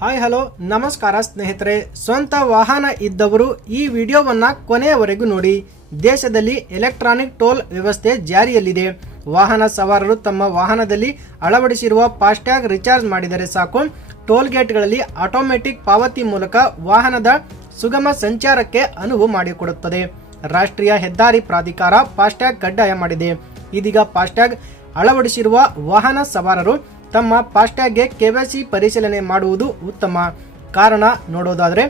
Hi hello ನಮಸ್ಕಾರ ಸ್ನೇಹಿತರೆ, ಸ್ವಂತ ವಾಹನ ಇದ್ದವರು ಈ ವಿಡಿಯೋವನ್ನು ಕೊನೆಯವರೆಗೂ ನೋಡಿ. ದೇಶದಲ್ಲಿ ಎಲೆಕ್ಟ್ರಾನಿಕ್ ಟೋಲ್ ವ್ಯವಸ್ಥೆ ಜಾರಿಯಲ್ಲಿದೆ. ವಾಹನ ಸವಾರರು ತಮ್ಮ ವಾಹನದಲ್ಲಿ ಅಳವಡಿಸಿರುವ ಫಾಸ್ಟ್ಯಾಗ್ ರಿಚಾರ್ಜ್ ಮಾಡಿದರೆ ಸಾಕು, ಟೋಲ್ ಗೇಟ್ಗಳಲ್ಲಿ ಆಟೋಮೆಟಿಕ್ ಪಾವತಿ ಮೂಲಕ ವಾಹನದ ಸುಗಮ ಸಂಚಾರಕ್ಕೆ ಅನುವು ಮಾಡಿಕೊಡುತ್ತದೆ. ರಾಷ್ಟ್ರೀಯ ಹೆದ್ದಾರಿ ಪ್ರಾಧಿಕಾರ ಫಾಸ್ಟ್ಯಾಗ್ ಕಡ್ಡಾಯ ಮಾಡಿದೆ. ಇದೀಗ ಫಾಸ್ಟ್ಯಾಗ್ ಅಳವಡಿಸಿರುವ ವಾಹನ ಸವಾರರು ತಮ್ಮ ಫಾಸ್ಟ್ಯಾಗ್ಗೆ ಕೆವೈಸಿ ಪರಿಶೀಲನೆ ಮಾಡುವುದು ಉತ್ತಮ. ಕಾರಣ ನೋಡೋದಾದರೆ,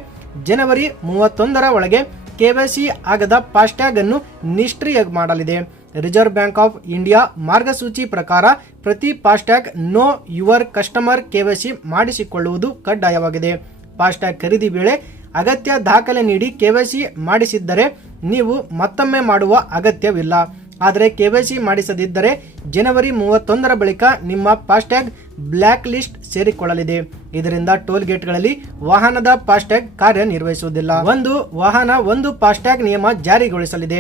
ಜನವರಿ 31ರ ಒಳಗೆ ಕೆವೈಸಿ ಆಗದ ಫಾಸ್ಟ್ಯಾಗ್ ಅನ್ನು ನಿಷ್ಕ್ರಿಯ ಮಾಡಲಿದೆ. ರಿಸರ್ವ್ ಬ್ಯಾಂಕ್ ಆಫ್ ಇಂಡಿಯಾ ಮಾರ್ಗಸೂಚಿ ಪ್ರಕಾರ ಪ್ರತಿ FASTag know your customer KYC ಮಾಡಿಸಿಕೊಳ್ಳುವುದು ಕಡ್ಡಾಯವಾಗಿದೆ. ಫಾಸ್ಟ್ಯಾಗ್ ಖರೀದಿ ವೇಳೆ ಅಗತ್ಯ ದಾಖಲೆ ನೀಡಿ ಕೆವೈಸಿ ಮಾಡಿಸಿದ್ದರೆ ನೀವು ಮತ್ತೊಮ್ಮೆ ಮಾಡುವ ಅಗತ್ಯವಿಲ್ಲ. ಆದರೆ ಕೆವೈಸಿ ಮಾಡಿಸದಿದ್ದರೆ ಜನವರಿ 31ರ ಬಳಿಕ ನಿಮ್ಮ ಫಾಸ್ಟ್ಯಾಗ್ ಬ್ಲ್ಯಾಕ್ ಲಿಸ್ಟ್ ಸೇರಿಕೊಳ್ಳಲಿದೆ. ಇದರಿಂದ ಟೋಲ್ ಗೇಟ್ಗಳಲ್ಲಿ ವಾಹನದ ಫಾಸ್ಟ್ಯಾಗ್ ಕಾರ್ಯನಿರ್ವಹಿಸುವುದಿಲ್ಲ. ಒಂದು ವಾಹನ ಒಂದು ಫಾಸ್ಟ್ಯಾಗ್ ನಿಯಮ ಜಾರಿಗೊಳಿಸಲಿದೆ.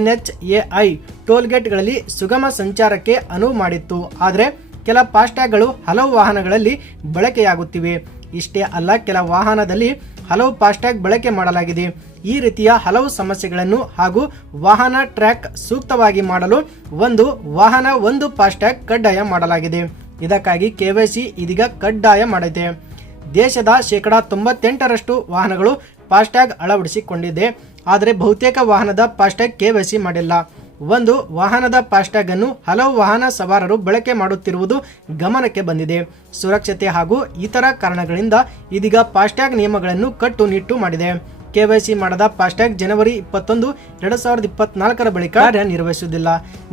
NHAI ಟೋಲ್ ಗೇಟ್ಗಳಲ್ಲಿ ಸುಗಮ ಸಂಚಾರಕ್ಕೆ ಅನುವು ಮಾಡಿತ್ತು. ಆದರೆ ಕೆಲ ಫಾಸ್ಟ್ಯಾಗ್ಗಳು ಹಲವು ವಾಹನಗಳಲ್ಲಿ ಬಳಕೆಯಾಗುತ್ತಿವೆ. ಇಷ್ಟೇ ಅಲ್ಲ, ಕೆಲ ವಾಹನದಲ್ಲಿ ಹಲವು ಫಾಸ್ಟ್ಯಾಗ್ ಬಳಕೆ ಮಾಡಲಾಗಿದೆ. ಈ ರೀತಿಯ ಹಲವು ಸಮಸ್ಯೆಗಳನ್ನು ಹಾಗೂ ವಾಹನ ಟ್ರ್ಯಾಕ್ ಸೂಕ್ತವಾಗಿ ಮಾಡಲು ಒಂದು ವಾಹನ ಒಂದು ಫಾಸ್ಟ್ಯಾಗ್ ಕಡ್ಡಾಯ ಮಾಡಲಾಗಿದೆ. ಇದಕ್ಕಾಗಿ ಕೆವೈಸಿ ಇದೀಗ ಕಡ್ಡಾಯ ಮಾಡಿದೆ. ದೇಶದ 98% ವಾಹನಗಳು ಫಾಸ್ಟ್ಯಾಗ್ ಅಳವಡಿಸಿಕೊಂಡಿದೆ. ಆದರೆ ಬಹುತೇಕ ವಾಹನದ ಫಾಸ್ಟ್ಯಾಗ್ ಕೆವೈಸಿ ಮಾಡಿಲ್ಲ. ಒಂದು ವಾಹನದ ಫಾಸ್ಟ್ಯಾಗ್ ಅನ್ನು ಹಲವು ವಾಹನ ಸವಾರರು ಬಳಕೆ ಮಾಡುತ್ತಿರುವುದು ಗಮನಕ್ಕೆ ಬಂದಿದೆ. ಸುರಕ್ಷತೆ ಹಾಗೂ ಇತರ ಕಾರಣಗಳಿಂದ ಇದೀಗ ಫಾಸ್ಟ್ಯಾಗ್ ನಿಯಮಗಳನ್ನು ಕಟ್ಟುನಿಟ್ಟು ಮಾಡಿದೆ. ಕೆವೈಸಿ ಮಾಡದ ಫಾಸ್ಟ್ಯಾಗ್ ಜನವರಿ 21, 2024ರ ಬಳಿಕ ಕಾರ್ಯನಿರ್ವಹಿಸುವುದಿಲ್ಲ.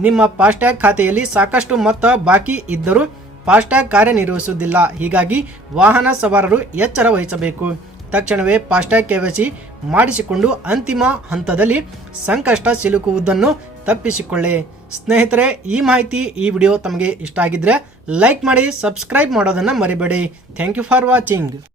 ನಿಮ್ಮ ಫಾಸ್ಟ್ಯಾಗ್ ಖಾತೆಯಲ್ಲಿ ಸಾಕಷ್ಟು ಮೊತ್ತ ಬಾಕಿ ಇದ್ದರೂ ಫಾಸ್ಟ್ಯಾಗ್ ಕಾರ್ಯನಿರ್ವಹಿಸುವುದಿಲ್ಲ. ಹೀಗಾಗಿ ವಾಹನ ಸವಾರರು ಎಚ್ಚರ ವಹಿಸಬೇಕು. ತಕ್ಷಣವೇ ಫಾಸ್ಟ್ಯಾಗ್ ಕೆವೈಸಿ ಮಾಡಿಸಿಕೊಂಡು ಅಂತಿಮ ಹಂತದಲ್ಲಿ ಸಂಕಷ್ಟ ಸಿಲುಕುವುದನ್ನು ತಪ್ಪಿಸಿಕೊಳ್ಳಿ. ಸ್ನೇಹಿತರೆ, ಈ ಮಾಹಿತಿ ಈ ವಿಡಿಯೋ ತಮಗೆ ಇಷ್ಟ ಆಗಿದ್ರೆ ಲೈಕ್ ಮಾಡಿ, ಸಬ್ಸ್ಕ್ರೈಬ್ ಮಾಡೋದನ್ನು ಮರಿಬೇಡಿ. Thank you for watching.